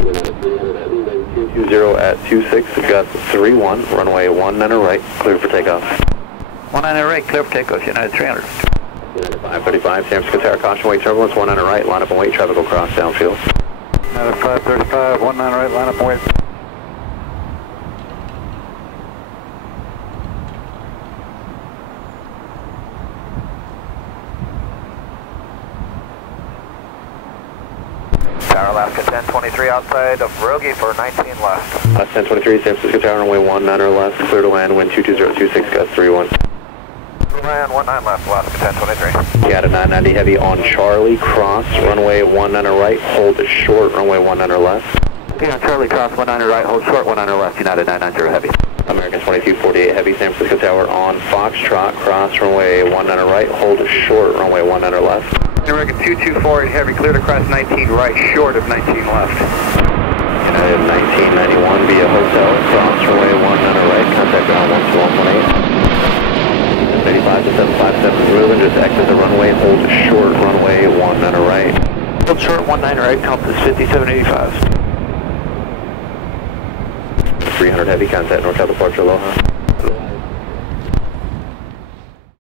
220 at 26, got 31, runway 19 right, clear for takeoff. 19 right, clear for takeoff, United 300. 535, San Francisco Tower, caution wait turbulence, 19 right, line up and wait, traffic will cross downfield. United 535, 19 right, line up and wait. Tower Alaska 1023 outside of Rogie for 19 left. 1023, San Francisco Tower, runway 19 left, clear to land, wind 22026, gust 31. Land 19 left, Alaska 1023. Got a 990 heavy on Charlie, cross, runway 19 right, hold it short, runway 19 left. Okay, on Charlie, cross 19 right, hold short 19 left, United 990 heavy. American 2248 heavy, San Francisco Tower on Foxtrot, cross, runway 19 right, hold it short, runway 19 left. American 2248 heavy, clear to cross 19 right, short of 19 left. United 1991 via hotel, cross, runway 19 right, contact ground 12118. 85 to 757 Ruben, just exit the runway, hold short, runway 19 right. Hold short 19 right, compass 5785. 300 heavy, contact NorCal departure, Aloha.